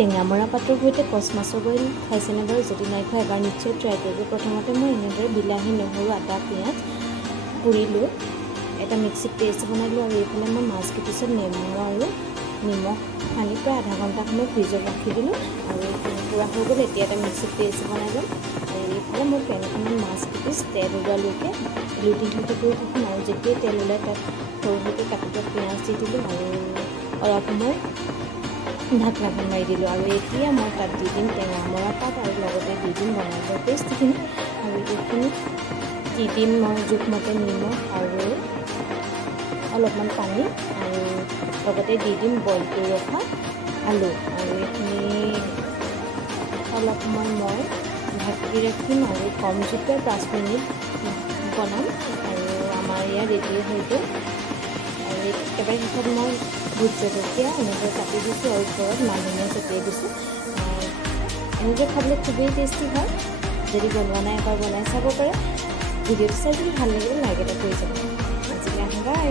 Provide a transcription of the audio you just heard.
টেঙা মৰা পাতৰ সৈতে কচ মাছৰ বইল খাইছেনে বাৰু? যদি নাই খোৱা এবাৰ নিশ্চয় ট্ৰাই কৰিব। প্ৰথমতে মই এনেদৰে বিলাহী, নহৰু, আদা, পিঁয়াজ পুৰি লৈ এটা মিক্সিত পেষ্ট বনালোঁ আৰু এইফালে মই মাছকেইপিছত নেমু আৰু নিমখ সানি প্ৰায় আধা ঘণ্টা সময় ফ্ৰিজত ৰাখি দিলোঁ আৰু এইখিনি পূৰা হৈ গ'ল। এতিয়া এটা মিক্সিত পেষ্ট বনাই ল'ম আৰু এইফালে মই পেনখনত মাছকেইপিচ তেল ওলোৱালৈকে লুটি-লুটি কৰি থাকোঁ আৰু যেতিয়াই তেল ওলাই তাত সৰু সৰুকৈ কাটি থোৱা পিঁয়াজ দি দিলোঁ আৰু অলপ সময় ঢাকনাখন মাৰি দিলোঁ আৰু এতিয়া মই তাত দি দিম টেঙা মৰা পাত আৰু লগতে দি দিম বনাই থোৱা পেষ্টখিনি আৰু এইখিনি দি দিম মই জোখমতে নিমখ আৰু অলপমান পানী আৰু লগতে দি দিম বইল কৰি ৰখা আলু আৰু এইখিনি অলপ সময় মই ঢাকি ৰাখিম আৰু কম জুইতে 5 মিনিট বনাম আৰু আমাৰ ইয়াত ৰেডি হৈ গ'ল। আৰু একেবাৰে শেষত মই ভোট জলকীয়া এনেকৈ কাটি দিছোঁ আৰু ওপৰত মান ধনিয়া ছটিয়াই দিছোঁ। এনেকৈ খাবলৈ খুবেই টেষ্টি হয়। যদি বনোৱা নাই এবাৰ বনাই চাব পাৰে। ভিডিঅ'টো চাই যদি ভাল লাগিলে লাইক এটা কৰি যাব। আজিলৈ আহোঁ, বাই।